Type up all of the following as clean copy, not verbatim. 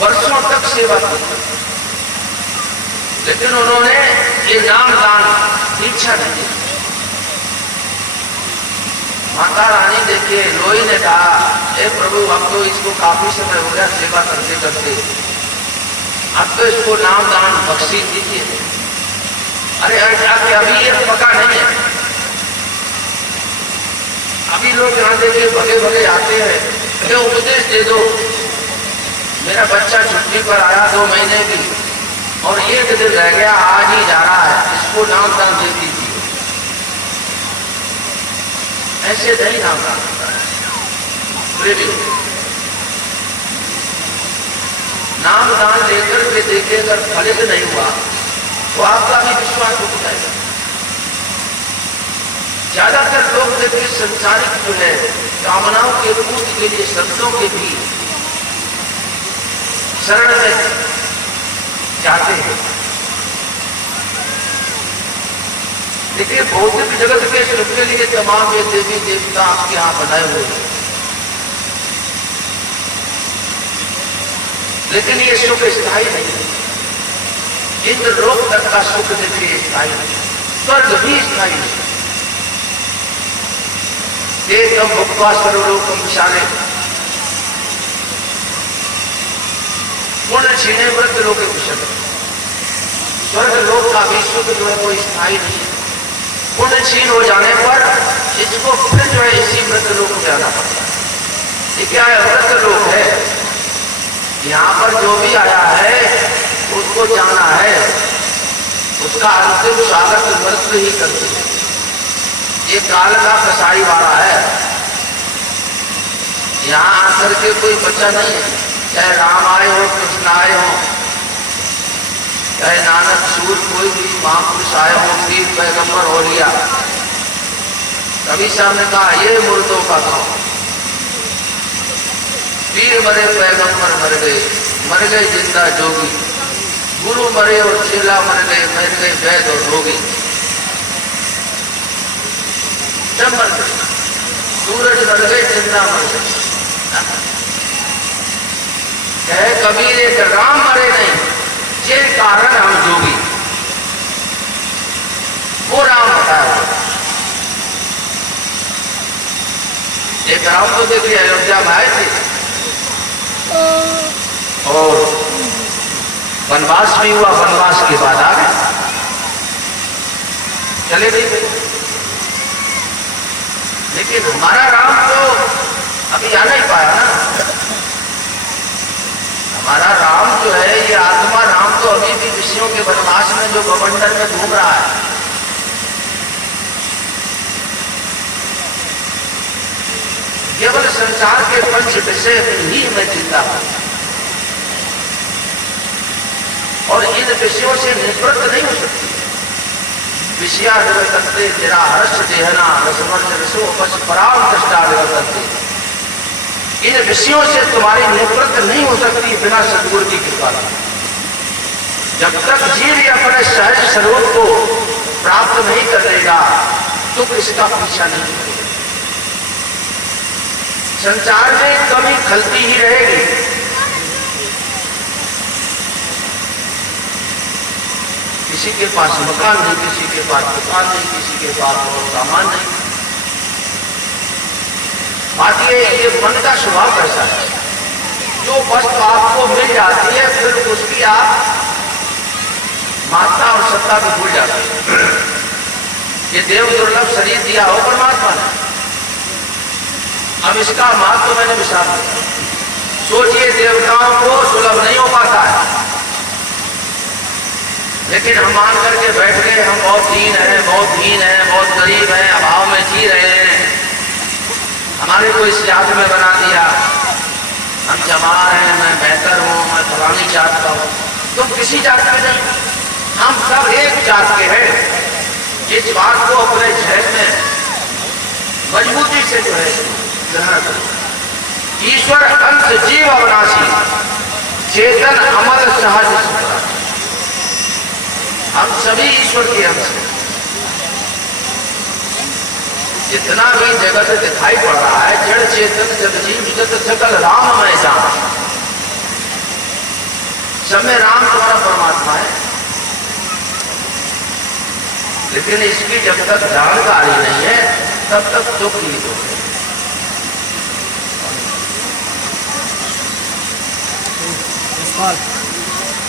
वर्षों तक सेवा की, लेकिन उन्होंने ये नाम दान दीक्षा नहीं दी। माता रानी देखिए, लोई ने कहा, हे प्रभु, अब तो इसको काफी समय हो गया सेवा करते करते, अब तो इसको नाम दान बख्शी दीजिए। अरे जाके अभी ये पका नहीं है। अभी लोग यहाँ देखिए भगे भगे आते हैं, ये उपदेश दे दो। मेरा बच्चा छुट्टी पर आया 2 महीने की और 1 दिन रह गया, आज ही जा रहा है, इसको नाम दान दे दीजिए। ऐसे नहीं नाम दान होता है। नाम दान लेकर के देखे, अगर फलित नहीं हुआ तो आपका भी विश्वास उठ जाएगा। ज्यादातर लोग देखिए संसारिक जो है कामनाओं के पूर्ति के लिए संतों के भी शरण में जाते हैं। देखिए भौतिक जगत के सुख के लिए तमाम ये देवी देवता आपके यहां बनाए हुए हैं, लेकिन ये सुख स्थायी नहीं है। इंद्र लोक तक का सुख देखिए स्थायी नहीं, स्वर्ग भी स्थायी नहीं। एकम भुक्त्वा सर्वलोकम विशाले पुण्य क्षीणे व्रत लोके कुशल। स्वर्ग लोक का भी सुख जो है वो स्थायी नहीं है। पुण्य क्षीण हो जाने पर इसको फिर जो है इसी व्रत लोक में जाना पड़ता है। ये क्या है? व्रत लोक है। यहाँ पर जो भी आया है उसको जाना है, उसका अंतिम स्वागत व्रत ही करते हैं। ये काल का कसाई वाला है, यहाँ आकर के कोई बच्चा नहीं है। चाहे राम आए हो, कृष्ण आए हो, चाहे नानक सूर कोई भी महापुरुष आए हो, पीर पैगंबर हो लिया, कभी सामने कहा ये मुर्दों का गांव। पीर मरे पैगंबर मर गए जिंदा जोगी, गुरु मरे और चेला मर गए वैद और रोगी। सब मर गए, सूरज मर गए, चंद्रा मर गए। कहे कबीर एक राम मरे नहीं, जे कारण हम जोगी। वो राम बताया। एक राम तो देखिए अयोध्या में आए थे और वनवास भी हुआ, वनवास के बाद आ गए, चले गए। लेकिन हमारा राम तो अभी आ नहीं पाया ना। हमारा राम जो है ये आत्मा राम तो अभी भी विषयों के वनवास में जो भवंडर में घूम रहा है। केवल संसार के पंच विषय में ही मैं जिंदा हूं और इन विषयों से निवृत्त नहीं हो सकती। विषया निवर्तन्ते तेरा हर्ष देहना रसवर्ज रसो बस पराम दृष्टा निवर्तन्ते। इन विषयों से तुम्हारी निवृत्त नहीं हो सकती बिना सद्गुरु की कृपा। जब तक जीव अपने सहज स्वरूप को प्राप्त नहीं कर लेगा तो इसका पीछा नहीं करेगा। संसार में कमी खलती ही रहेगी। किसी के पास मकान नहीं, किसी के पास दुकान नहीं, किसी के पास और सामान नहीं। बात ये मन का स्वभाव कैसा है, जो वस्तु आपको मिल जाती है फिर उसकी आप महत्ता और सत्ता भी भूल जाते हैं। ये देव दुर्लभ शरीर दिया हो परमात्मा ने, अब इसका महत्व मैंने विचार किया। सोचिए देवताओं को सुलभ नहीं हो पाता है, लेकिन हम मान करके बैठ गए हम बहुत दीन हैं, बहुत हीन हैं, बहुत गरीब हैं, अभाव में जी रहे हैं। हमारे को इस जात में बना दिया, हम जमार हैं, मैं बेहतर हूँ, मैं फलानी जात का हूँ। तुम किसी जात में नहीं, हम सब एक जात के हैं। इस बात को अपने जहन में मजबूती से जो है ग्रहण करो। ईश्वर अंश जीव अविनाशी, चेतन अमर सहज। हम सभी ईश्वर के अंश हैं। जितना भी जगत दिखाई पड़ रहा है, जड़ चेतन जगजीव जगत सकल राम में जान। सब में राम तुम्हारा परमात्मा है, लेकिन इसकी जब तक जानकारी नहीं है तब तक दुख ही दुख है।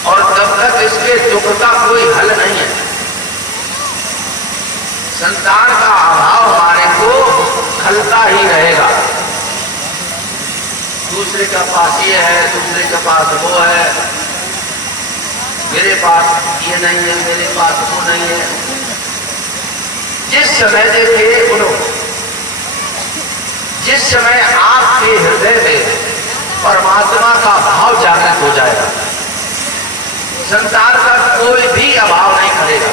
और तब तक इसके दुख का कोई हल नहीं है। संतान का अभाव हमारे को खलता ही रहेगा। दूसरे के पास ये है, दूसरे के पास वो है, मेरे पास ये नहीं है, मेरे पास वो नहीं है। जिस समय देखिए बोलो, जिस समय आपके हृदय में परमात्मा का भाव जागृत हो जाएगा, संसार का कोई भी अभाव नहीं करेगा।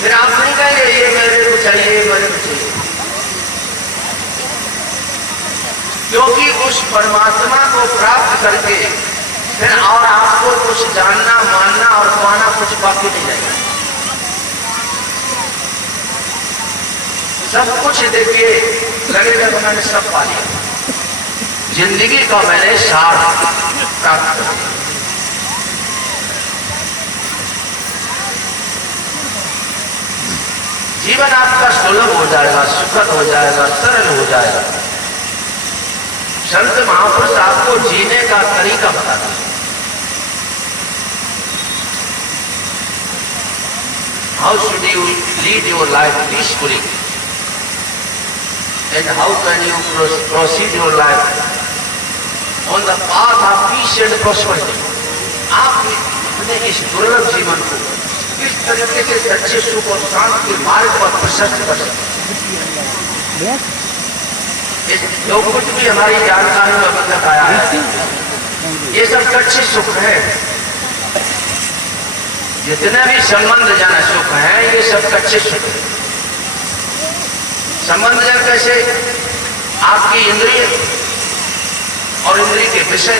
फिर आप नहीं कहेंगे ये मेरे को चाहिए, मेरे को चाहिए, क्योंकि उस परमात्मा को प्राप्त करके फिर और आपको कुछ जानना, मानना और पाना कुछ बाकी नहीं जाएगा। सब कुछ देखिए लगेगा तो मैंने सब पा लिया, जिंदगी का मैंने सार प्राप्त कर लिया। जीवन आपका सुलभ हो जाएगा, सुखद हो जाएगा, सरल हो जाएगा। संत महापुरुष आपको जीने का तरीका बताते हैं। How should you lead your life peacefully and how can you proceed your life on the path of peace and prosperity? आप अपने इस दुर्लभ जीवन को किस तरीके से सच्चे सुख और शांति के मार्ग पर प्रशस्त कर सकते? जो कुछ भी हमारी जानकारी में अभी तक आया है, ये सब सच्चे सुख है। जितने भी संबंध जन सुख है, ये सब सच्चे सुख है। संबंध जन कैसे? आपकी इंद्रिय और इंद्रिय के विषय,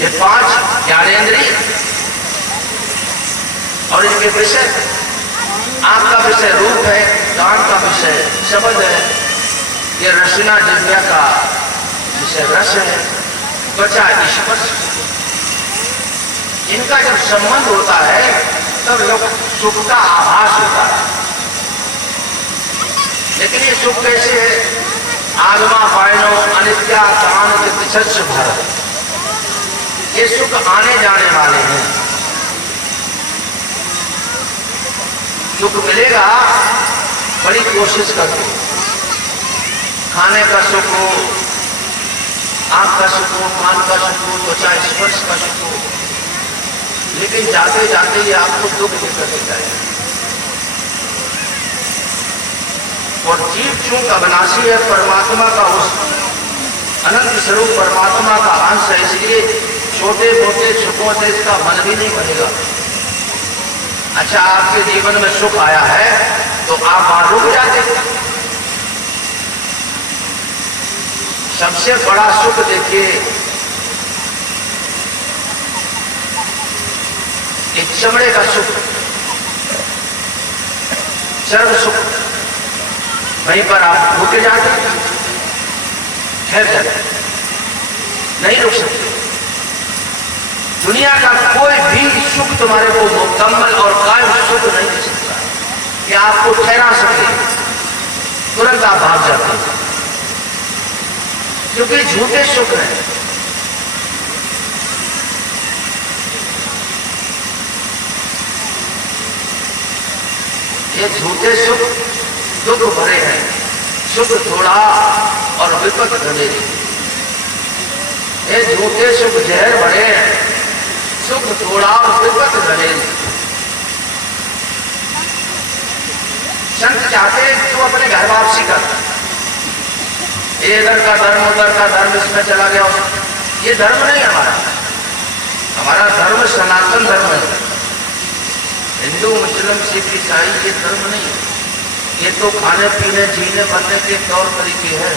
ये 5 ज्ञानेंद्रिय और इनके विषय। आपका विषय रूप है, कान का विषय शब्द है, ये रसना जिह्वा का विषय रस है, त्वचा स्पर्श। इनका जब संबंध होता है तब लोग सुख का आभास होता है। लेकिन ये सुख कैसे है? आगमा पायनो अनित्या कान विचक्ष भारत, ये सुख आने जाने वाले हैं। सुख मिलेगा, बड़ी कोशिश करते। खाने का सुख हो, आंख का सुख हो, कान का सुख हो, त्वचा स्पर्श का सुख हो, लेकिन जाते जाते ये आपको दुख देकर जाएगा। और जीव चूंकि अविनाशी है, परमात्मा का उस अनंत स्वरूप परमात्मा का अंश है, इसलिए छोटे मोटे सुखों से इसका मन भी नहीं बनेगा। अच्छा, आपके जीवन में सुख आया है तो आप वहां रुक जाते। सबसे बड़ा सुख देखिए, एक चमड़े का सुख, चर्म सुख, वहीं पर आप रुके जाते, ठहर जाते, नहीं रुक सकते। दुनिया का कोई भी सुख तुम्हारे को मुकम्मल और कायम सुख नहीं दे सकता कि आपको ठहरा सके। तुरंत आप भाग जाते हैं, क्योंकि झूठे सुख हैं। ये झूठे सुख दुख भरे हैं, सुख थोड़ा और विपत घने। ये झूठे सुख जहर भरे हैं, सुख थोड़ा और विपत घने। संत चाहते हैं तो अपने घर वापसी कर, इधर का धर्म उधर का धर्म इसमें चला गया। ये धर्म नहीं हमारा, हमारा धर्म सनातन धर्म है। हिंदू मुस्लिम सिख ईसाई ये धर्म नहीं है, ये तो खाने पीने जीने बनने के तौर तरीके हैं।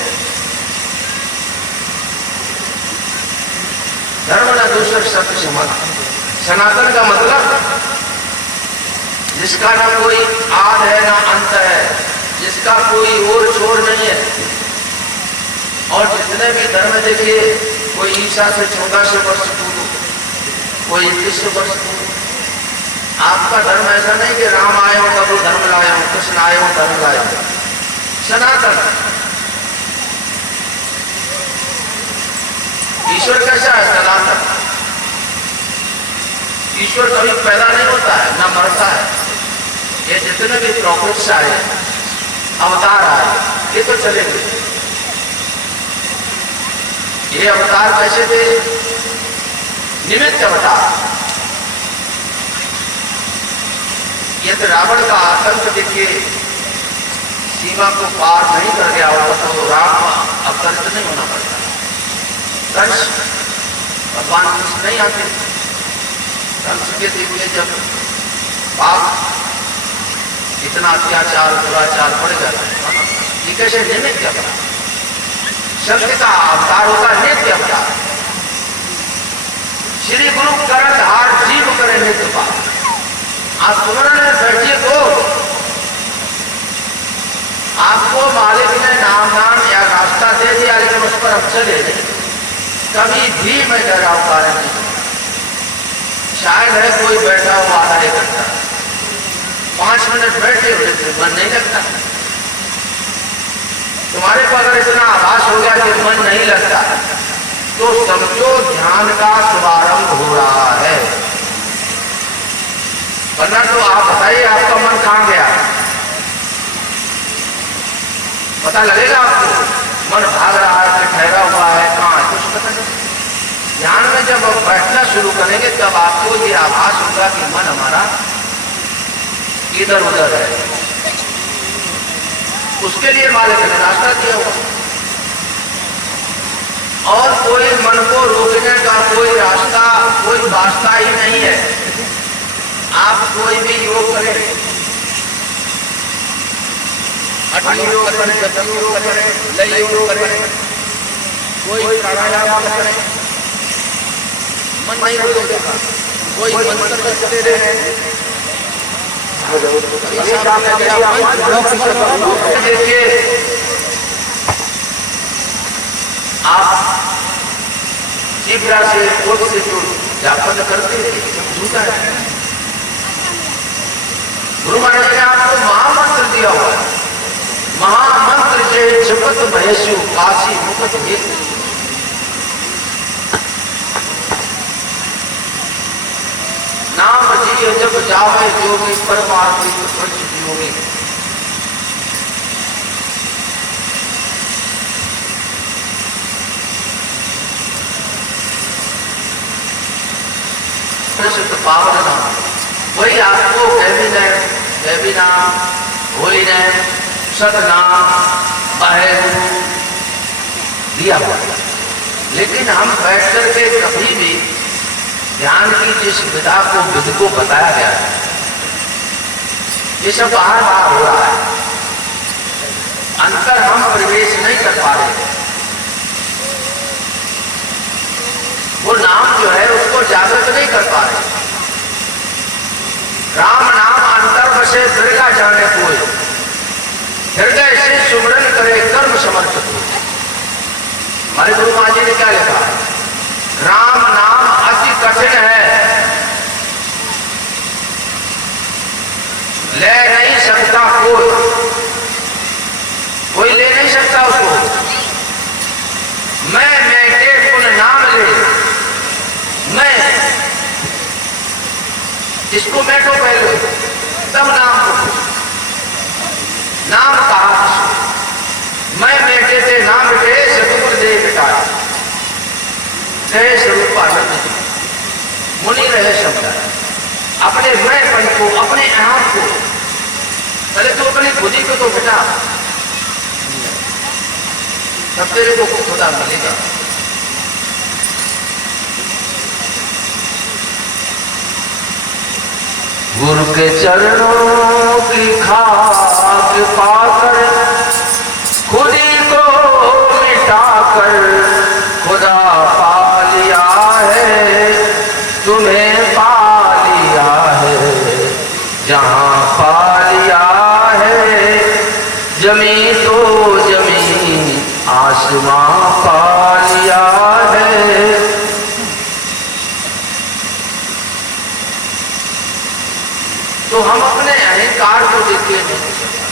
धर्म न दूसरे सत्य समाज। सनातन का मतलब जिसका ना कोई आद है ना अंत है, जिसका कोई ओर छोर नहीं है। और जितने भी धर्म देखिए कोई ईसा से 1400 वर्ष पूर्व, कोई 2100 वर्ष पूर्व। आपका धर्म ऐसा नहीं कि राम आए हो तब वो धर्म लाए हो, कृष्ण आए हो धर्म लाए हो। सनातन ईश्वर कैसा है? सनातन। ईश्वर कभी पैदा नहीं होता है, ना मरता है। ये जितने भी प्रॉफिट्स आए, अवतार आए, ये तो चले गए। ये अवतार कैसे थे? निमित्त अवतार। ये तो रावण का आतंक देखिए, सीमा को पार नहीं कर गया होता तो राम अवतरित नहीं होना पड़ता। कंस, भगवान कंस नहीं आते। कंस के दिन में जब पाप इतना अत्याचार दुराचार बढ़ जाता है, ये कैसे निमित्त अवतार? सत्य का अवतार होता है नित्य अवतार। श्री गुरु करण धार जीव करे नित्य पाप। आज सुमरण में बैठिए तो आपको मालिक ने नाम या रास्ता दे दिया, लेकिन उस पर हम चले नहीं। कभी भी मैं डराव कारण नहीं। शायद है कोई बैठा हुआ आधा एक घंटा, 5 मिनट बैठे हुए मन नहीं लगता। तुम्हारे को अगर इतना आभास हो गया कि मन नहीं लगता, तो समझो ध्यान का शुभारंभ हो रहा है। वरना तो आप बताइए आपका मन कहां गया? पता लगेगा आपको मन भाग रहा है कि ठहरा हुआ है, कहां है, कुछ पता नहीं। ध्यान में जब बैठना शुरू करेंगे तब आपको ये आभास होगा कि मन हमारा इधर उधर है। उसके लिए मालिक ने रास्ता दिया हुआ, और कोई मन को रोकने का कोई रास्ता, कोई वास्ता ही नहीं है। आप कोई भी योग करें, योग करें, योग करें, लय योग करें, कोई प्राणायाम करें, मन नहीं रोकेगा। कोई मंत्र करते रहे, देखिए आप जिब्रा से ओठ से जो जापन करते थे झूठा है। गुरु महाराज ने आपको महामंत्र दिया हुआ है। महामंत्र जय जगत महेशु काशी मुकट हेतु। नाम जिये जब जावे जोगी परमात्मा पंच योगी। पावन नाम वही आपको वेबिनाम, होली नाम, सतनाम, वाहेगुरु दिया हुआ। लेकिन हम बैठ करके कभी भी ध्यान की जिस विधा को विधि को बताया गया है, ये सब बार बार हो रहा है। अंतर हम प्रवेश नहीं कर पा रहे। वो नाम जो है उसको जागृत नहीं कर पा रहे। राम नाम अंतर बसे बिरला जाने कोई, हृदय से सुमरन करे कर्म समर्पित हो। हमारे गुरु महाराज जी ने क्या लिखा? राम नाम अति कठिन है, ले नहीं सकता कोई ले नहीं सकता उसको। मैं मेटे पुन नाम ले, मैं इसको बैठो पहले तब नाम को नाम कहा। मैं मेटे थे नाम मिटे सतुगुर दे मिटाए। जय स्वरूप आनंद मुनि रहे शब्द अपने मैंपन को, अपने आप को पहले तो अपनी खुदी को तो मिटा, तब तेरे को खुदा मिलेगा। गुरु के चरणों की खाक पाकर खुदी को मिटाकर खुदा पा लिया है, तुम्हें पा लिया है। जहां पा लिया है जमी तो जमी, आसमां पा लिया है। लिए नहीं हो सकता।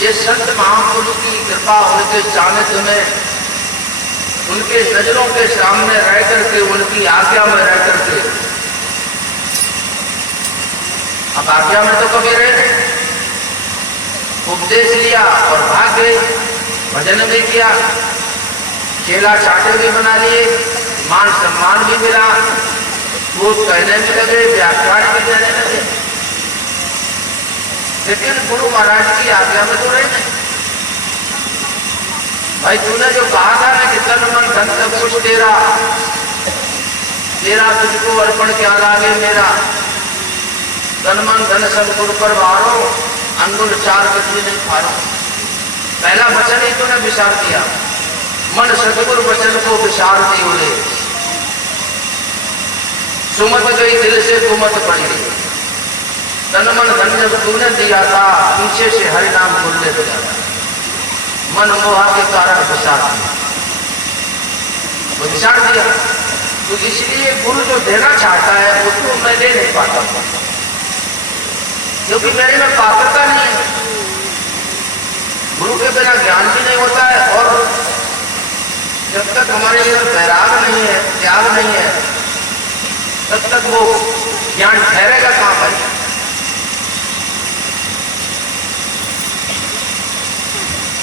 ये संत महापुरुष की कृपा उनके सानिध्य में, उनके नजरों के सामने रह करके, उनकी आज्ञा में रह करके, अब आज्ञा में तो कभी रहे, उपदेश लिया और भाग गए, भजन भी किया, चेला चाटे भी बना लिए, मान सम्मान भी मिला, वो कहने भी लगे, व्याख्यान भी देने लगे, लेकिन गुरु महाराज की आज्ञा में तो रहे नहीं। भाई तूने जो कहा था ना कि तन मन धन सब कुछ तेरा, तेरा तुझको अर्पण क्या लागे मेरा, तन मन धन सब गुरु पर वारो, अंगुल 4 गति नहीं फारो। पहला वचन ही तूने विचार दिया, मन सतगुरु वचन को विचार दी हुए, सुमत गई दिल से तुमत पड़ी गई। तन मन धन जब तूने दिया था, पीछे से हरि नाम बोलने दिया था, मन मोहा के कारण विचार दिया, वो विचार दिया। तो इसलिए गुरु जो देना चाहता है उसको मैं दे नहीं पाता, क्योंकि मेरे में पात्रता नहीं है। गुरु के बिना ज्ञान भी नहीं होता है, और जब तक हमारे अंदर वैराग नहीं है, त्याग नहीं है, तब तक वो ज्ञान ठहरेगा कहां पर।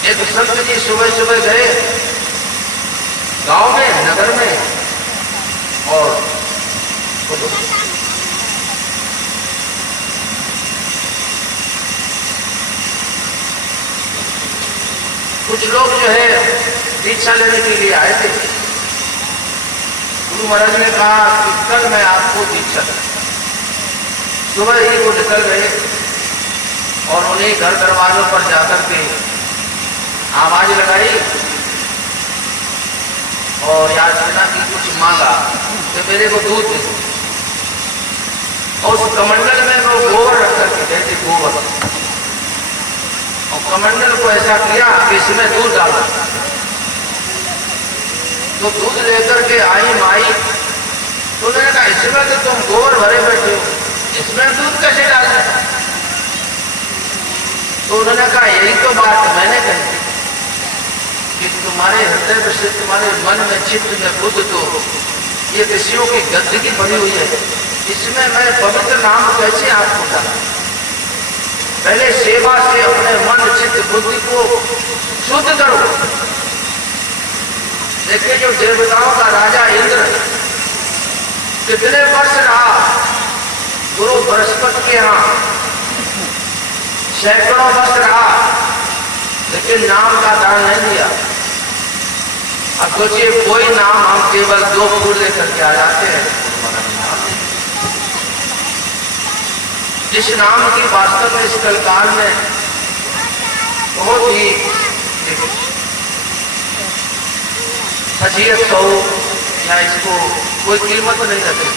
एक संत जी सुबह सुबह गए गांव में, नगर में, और कुछ लोग जो है दीक्षा लेने के लिए आए थे। गुरु महाराज ने कहा कि कल मैं आपको दीक्षा दूं। सुबह ही वो निकल गए और उन्हें घर दरवाजों पर जाकर के आवाज लगाई और याचना की, कुछ मांगा तो मेरे को दूध दे दो। और उस कमंडल में वो गोबर रख करके गए थे, गोबर, और कमंडल को ऐसा किया कि इसमें दूध डाला। तो दूध लेकर के आई माई, तो उन्होंने कहा इसमें तो तुम गोबर भरे बैठे हो, इसमें दूध कैसे डाल दें? तो उन्होंने कहा यही तो बात मैंने कही कि तुम्हारे हृदय में से, तुम्हारे मन में, चित्त में, बुद्ध तो ये विषयों की गंदगी भरी हुई है, इसमें मैं पवित्र नाम कैसे आपको डाला? पहले सेवा से अपने मन, चित्त, बुद्धि को शुद्ध करो। देखिए जो देवताओं का राजा इंद्र कितने वर्ष रहा गुरु बृहस्पति के यहाँ, सैकड़ों वर्ष रहा, लेकिन नाम का दान नहीं दिया। अब सोचिए कोई नाम हम केवल 2 फूल लेकर के आ जाते हैं, इस नाम की वास्तव में इस कलकाल में बहुत ही फजीयत कहो या इसको कोई कीमत नहीं रखी।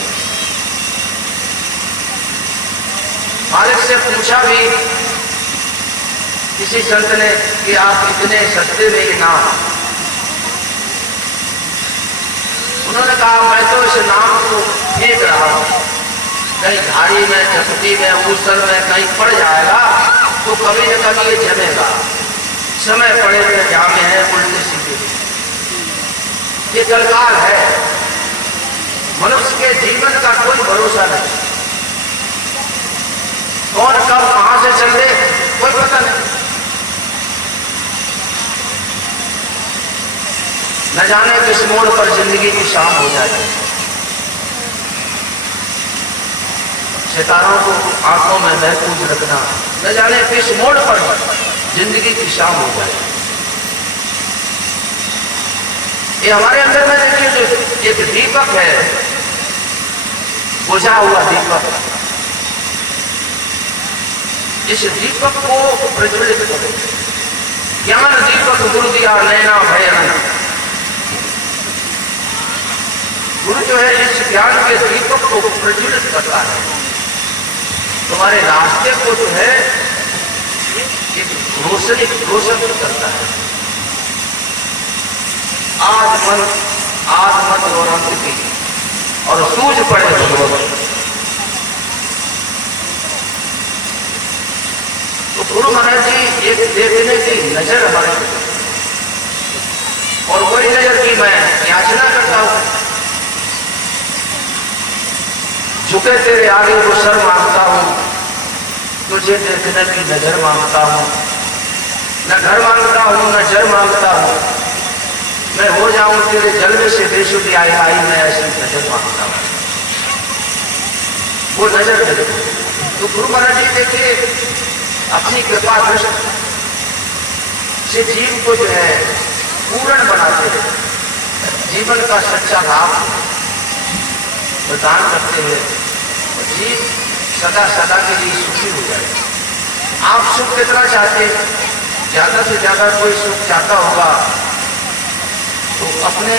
मालिक से पूछा भी किसी संत ने कि आप इतने सस्ते में ये नाम, उन्होंने कहा मैं तो इस नाम को फेंक रहा हूं, कहीं झाड़ी में, झपटी में, मूसल में कहीं पड़ जाएगा तो कभी न कभी ये जमेगा, समय पड़े हुए जामे है उल्टे सीधे। ये कलकाल है, मनुष्य के जीवन का कोई भरोसा नहीं, कौन कब कहां से चल दे कोई पता नहीं। न जाने किस मोड़ पर जिंदगी की शाम हो जाए। सितारों को आंखों में महफूज रखना, न जाने किस मोड़ पर जिंदगी की शाम हो जाए। ये हमारे अंदर में देखिए जो एक दीपक है, बुझा हुआ दीपक, इस दीपक को प्रज्वलित करो। ज्ञान दीपक गुरु दिया नैना भयन। गुरु जो है इस ज्ञान के दीपक को प्रज्वलित करता है, तुम्हारे रास्ते को जो है एक रोशन करता है। आज मन और अंत की और सूझ पड़े भगवत। गुरु महाराज जी एक देखने की नजर हमारे, और वही नजर की मैं याचना करता हूं, झुके तेरे आगे वो सर मांगता हूं, तुझे देखने की नजर मांगता हूं, न घर मांगता हूं न जर मांगता हूं, मैं हो जाऊं तेरे जलवे से बेसुधी आई आई, मैं ऐसी नजर मांगता हूं, वो नजर दे। तो गुरु महाराज जी देखिए अपनी कृपा दृष्टि से जीव को जो है पूर्ण बनाते हैं, जीवन का सच्चा भाव प्रदान करते हुए जीव सदा सदा के लिए सुखी हो जाए। आप सुख कितना चाहते, ज्यादा से ज्यादा कोई सुख चाहता होगा तो अपने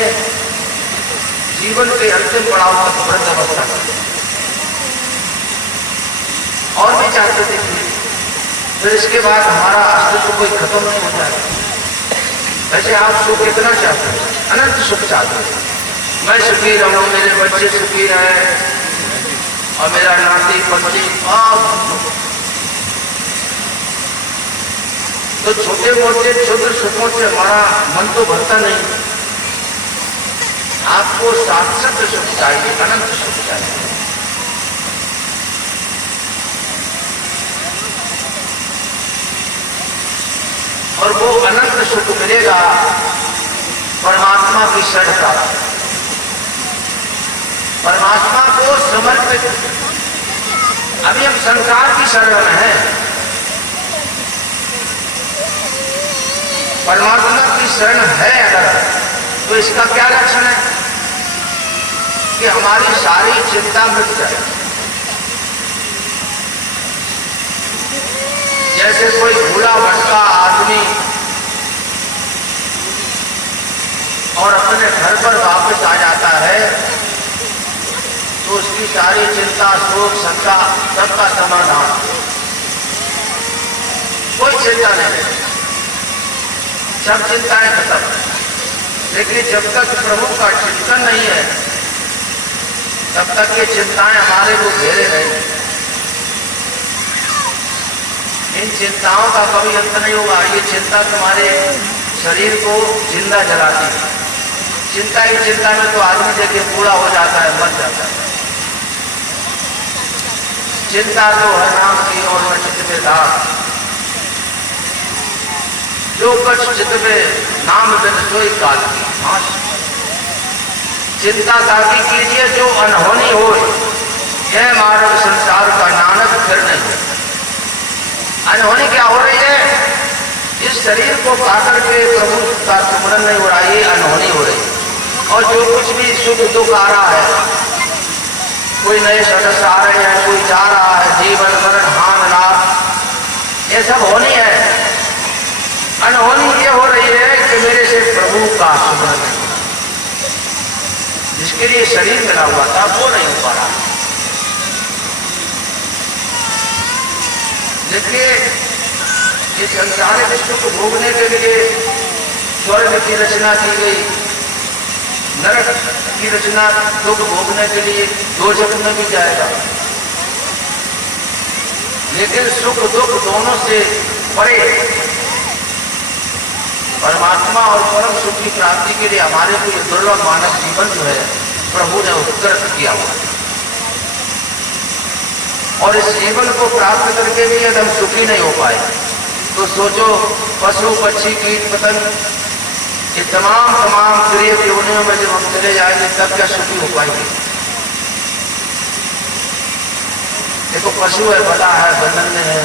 जीवन के अंतिम पड़ाव तक वृद्ध अवस्था करते, और भी चाहते थे फिर इसके बाद हमारा अस्तित्व कोई खत्म नहीं होता है। वैसे आप सुख कितना चाहते हैं, अनंत सुख चाहते हैं। मैं सुखी रहूं, मेरे बच्चे सुखी रहे और मेरा नाती पत्नी तो छोटे मोटे क्षुद्र सुखों से हमारा मन तो भरता नहीं। आपको शाश्वत सुख चाहिए, अनंत सुख चाहिए। और वो अनंत सुख मिलेगा परमात्मा की शरण का, परमात्मा को समर्पित। अभी हम संसार की शरण में हैं, परमात्मा की शरण है अगर, तो इसका क्या लक्षण है कि हमारी सारी चिंता मिट जाए। जैसे कोई भूला भटका आदमी और अपने घर पर वापस आ जाता है तो उसकी सारी चिंता शोक शंका सबका समाधान, कोई चिंता नहीं, सब चिंताएं खत्म। लेकिन जब तक प्रभु का चिंतन नहीं है तब तक ये चिंताएं हमारे को घेरे रहेंगी। इन चिंताओं का कभी अंत नहीं होगा। ये चिंता तुम्हारे शरीर को जिंदा जलाती है। चिंता ही चिंता में तो आदमी देखिए बूढ़ा हो जाता है, मर जाता है। चिंता तो है नाम की और न चित्त में दास, जो कछ चित्त में नाम बिन सोई काल की फांस। चिंता ताकि कीजिए जो अनहोनी हो, यह मार्ग संसार का नानक फिर नहीं हो। अनहोनी क्या हो रही है, इस शरीर को पाकर के प्रभु का सुमरन नहीं हो रहा, ये अनहोनी हो रही। और जो कुछ भी सुख दुख आ रहा है, कोई नए सदस्य आ रहे हैं, कोई जा रहा है, जीवन मरण हान लाभ, ये सब होनी है। अनहोनी ये हो रही है कि मेरे से प्रभु का सुमरन नहीं, जिसके लिए शरीर मिला हुआ था वो नहीं हो पा रहा। देखिए ये संसारिक सुख भोगने के लिए स्वर्ग की रचना की गई, नरक की रचना दुख भोगने के लिए दोजख में भी जाएगा। लेकिन सुख दुख दोनों से परे परमात्मा और परम सुख की प्राप्ति के लिए हमारे को ये दुर्लभ मानव जीवन जो है प्रभु ने उत्कृष्ट किया हुआ। और इस जीवन को प्राप्त करके भी यदि हम सुखी नहीं हो पाए तो सोचो पशु पक्षी कीट पतंग ये तमाम प्रिय योनियों में जब हम चले जाएंगे तब क्या सुखी हो पाएंगे। देखो पशु है, बड़ा है, बंधन में है,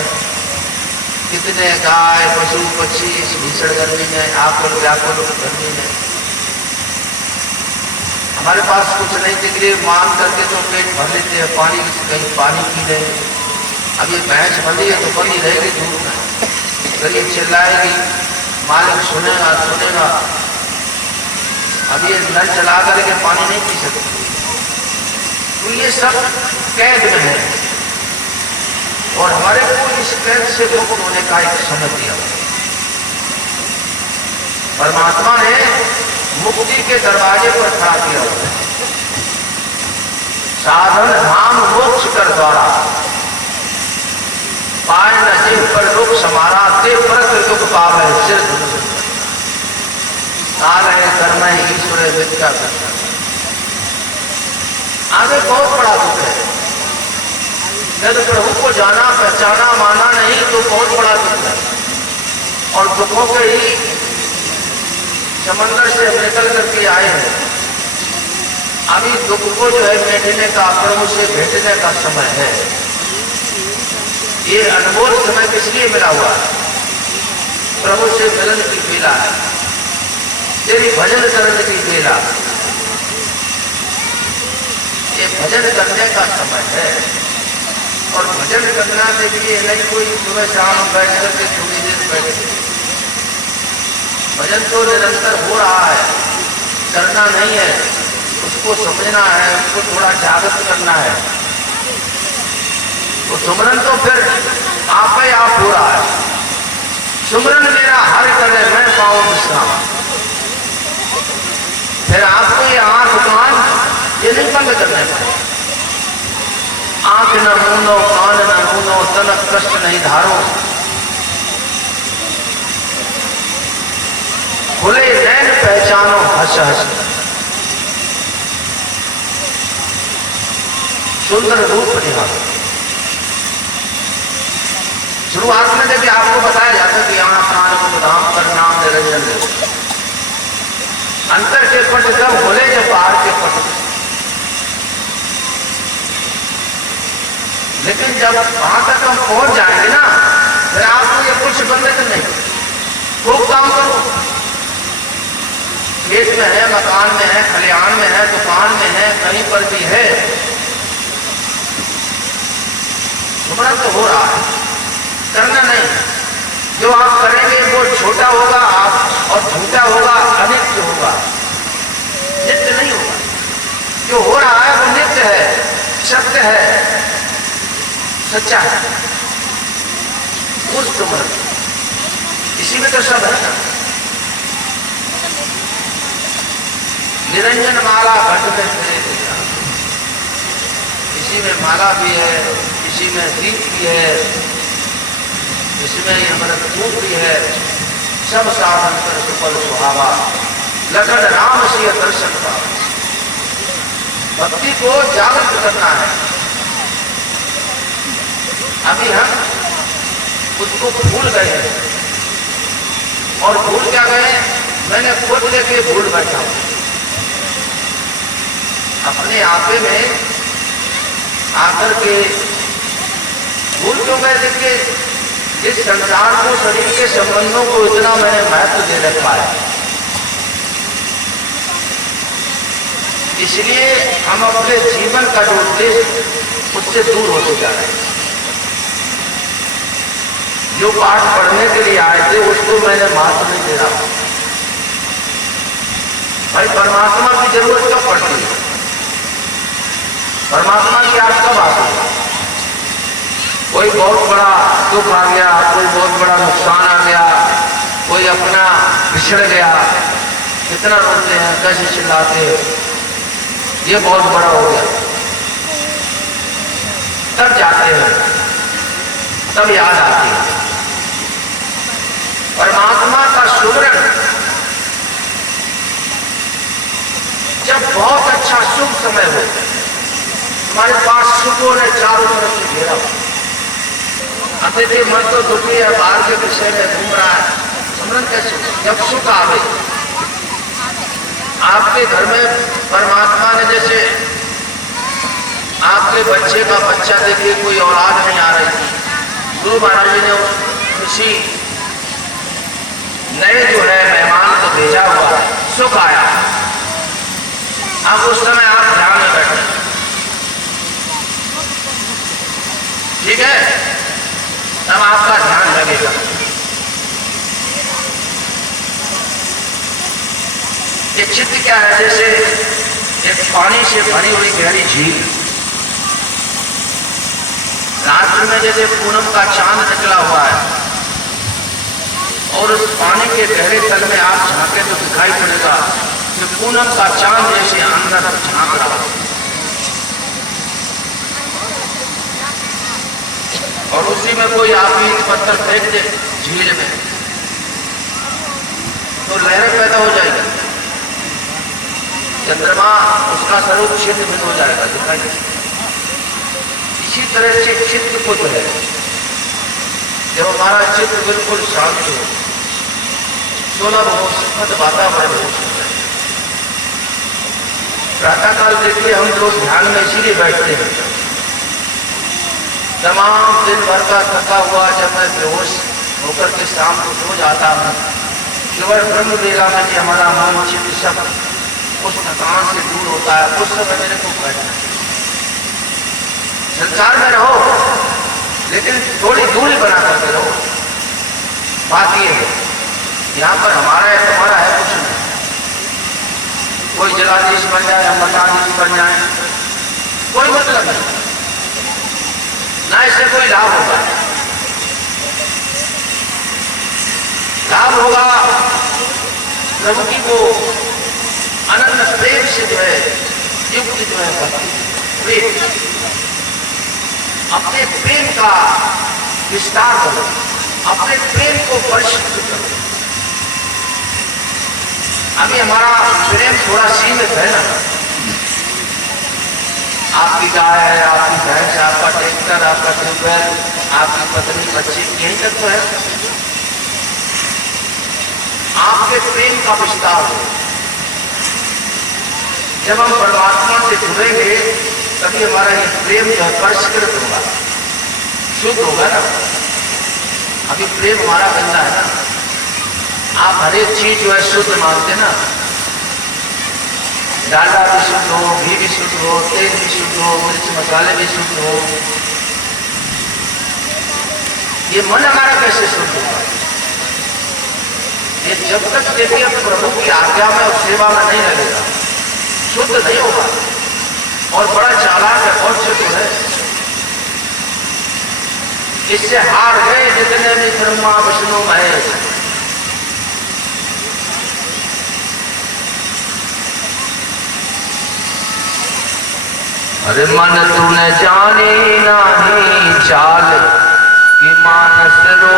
कितने गाय पशु पक्षी इस भीषण गर्मी में आकुल व्याकुल गर्मी में। हमारे पास कुछ नहीं के लिए मांग करके तो पेट भर लेते हैं, पानी कहीं पानी पी ले। अब ये भैंस बंधी है तो बंधी रहेगी धूप में, अगर ये चिल्लाएगी मालिक सुनेगा सुनेगा। अब ये नल चला करके पानी नहीं पी सकती, तो ये सब कैद में है। और हमारे को इस कैद से मुक्त होने का एक समय दिया। परमात्मा ने मुक्ति के दरवाजे पर खड़ा किया। साधन धाम मोक्ष कर द्वारा पाए न जिन पर लोक समा दुख पावे सिर धुन काल है कर्म ईश्वर विद्या दर्शन। आगे बहुत बड़ा दुख है। यदि प्रभु को जाना पहचाना माना नहीं तो बहुत बड़ा दुख है। और दुखों के ही समंदर से निकल करके आए हैं। अभी दुख को जो है मिटने का, प्रभु से भेटने का समय है। ये अनमोल समय किस लिए मिला हुआ है? प्रभु से मिलन की बेला है, तेरी भजन करने की बेला। ये भजन करने का समय है। और भजन करना के लिए नहीं कोई सुबह शाम बैठ करके थोड़ी देर बैठे। भजन तो निरंतर हो रहा है, करना नहीं है, उसको समझना है, उसको थोड़ा जागृत करना है। तो सुमरन तो फिर आप ही आप हो रहा है। सुमरन मेरा हर करे मैं पाऊं विश्राम। फिर आपको ये आंख कान ये नहीं बंद करने पाए। आंख न मूनो, कान न मूनो, तनक कष्ट नहीं धारो। खुले नैन पहचानो हंस हंस। सुंदर रूप निहारो। शुरुआत में देखिए आपको बताया जाता कि यहाँ कान को धाम कर नाम निरंजन दे। अंतर के पट तब खोले जब बाहर के पट। लेकिन जब वहां तक हम पहुंच जाएंगे ना, फिर आपको ये कुछ बंधन नहीं, खूब काम करो। खेत में है, मकान में है, खलिहान में है, दुकान में है, कहीं पर भी है, सुमरन तो हो रहा है। करना नहीं, जो आप करेंगे वो छोटा होगा आप और झूठा होगा, अनित्य होगा, नित्य नहीं होगा। जो हो रहा है वो नित्य है, सत्य है, सच्चा है। उस सुमरन इसी में तो सब है। निरंजन माला घट में फिरे दिया। इसी में माला भी है, इसी में दीप भी है, इसमें अमृत धूप भी है। सब साधन कर सुफल सुहावा, लखन राम सिंह दर्शन का। भक्ति को जागृत करना है। अभी हम उसको भूल गए हैं। और भूल क्या गए? मैंने खुद लेके भूल बैठा हूं। अपने आपे में आकर के भूल क्यों गए? देखिए इस संसार को, शरीर के संबंधों को इतना मैंने महत्व दे रखा है, इसलिए हम अपने जीवन का जो उद्देश्य उससे दूर होते जा रहे हैं। जो पाठ पढ़ने के लिए आए थे उसको मैंने महत्व नहीं दे रहा। भाई परमात्मा की जरूरत कब पड़ती है? परमात्मा की याद कब आती है? कोई बहुत बड़ा दुख आ गया, कोई बहुत बड़ा नुकसान आ गया, कोई अपना बिछड़ गया, कितना रोते हैं, कैसे चिल्लाते हैं, ये बहुत बड़ा हो गया, तब जाते हैं, तब याद आती है। परमात्मा का सुमरन जब बहुत अच्छा शुभ समय हो, हमारे पास सुखों ने चारों तरफ से घेरा हो, अतिथि मन तो दुखी है, बाहर के विषय में घूम रहा है, सुमरन कैसे? जब सुख आवे आपके घर में, परमात्मा ने जैसे आपके बच्चे का बच्चा देखिए, कोई औलाद नहीं आ रही थी, गुरु महाराज जी ने किसी नए जो है मेहमान को भेजा हुआ है, सुख आया। अब उस समय आप ध्यान में बैठे, ठीक है, तब आपका ध्यान लगेगा। ये चित्त क्या है? जैसे एक पानी से भरी हुई गहरी झील, रात्रि में जैसे पूनम का चांद निकला हुआ है और उस पानी के गहरे तल में आप झांके तो दिखाई पड़ेगा कि पूनम का चांद जैसे अंदर झांक रहा है। और उसी में कोई आप ईंट पत्थर फेंक दे झील में तो लहरें पैदा हो जाएगी। चंद्रमा उसका स्वरूप चित्त में हो जाएगा, दिखाई दे। इसी तरह से चित्त को जो है, जब हमारा चित्त बिल्कुल शांत हो, सुलभ हो, सुखद वातावरण हो, प्रातः काल देखिए हम लोग ध्यान में इसीलिए बैठते हैं। तमाम दिन भर का थका हुआ जब मैं बेहोश होकर के शाम को सो जाता हूँ, केवल ब्रह्म वेला में कि हमारा मन चित्त सब उस थकान से दूर होता है, उस समय मेरे को बैठना है। संसार में रहो लेकिन थोड़ी दूरी बना करके रहो। बात ये है, यहाँ पर हमारा है तुम्हारा है कुछ नहीं। कोई जलाधीश बन जाए, हम मठाधीश बन जाए, कोई मतलब नहीं, ना इससे कोई लाभ होगा। लाभ होगा प्रभु की वो अनंत प्रेम से जो है युक्त जो है भक्ति प्रेम, अपने प्रेम का विस्तार करो, अपने प्रेम को परिष्कृत करो। अभी हमारा प्रेम थोड़ा सीमित है ना, आपकी गाय है, आपकी भैंस, आपका ट्रैक्टर, आपका ट्यूबवेल, आपकी पत्नी, बच्चे, यहीं तक तो है। आपके प्रेम का विस्तार हो। जब हम परमात्मा से जुड़ेंगे तभी हमारा ये प्रेम जो है परिष्कृत होगा, शुद्ध होगा ना। अभी प्रेम हमारा गंदा है ना। आप हर एक चीज जो है शुद्ध मानते ना, डालडा भी शुद्ध हो, घी भी शुद्ध हो, तेल भी शुद्ध हो, मिर्च मसाले भी शुद्ध हो, ये मन हमारा कैसे शुद्ध होगा? ये जब तक देखिए प्रभु की आज्ञा में और सेवा में नहीं लगेगा, शुद्ध नहीं होगा। और बड़ा चालाक है, बहुत शुद्ध है, इससे हार गए जितने भी ब्रह्मा विष्णु महेश। अरे मन तूने जानी नहीं चाल कि मानस रो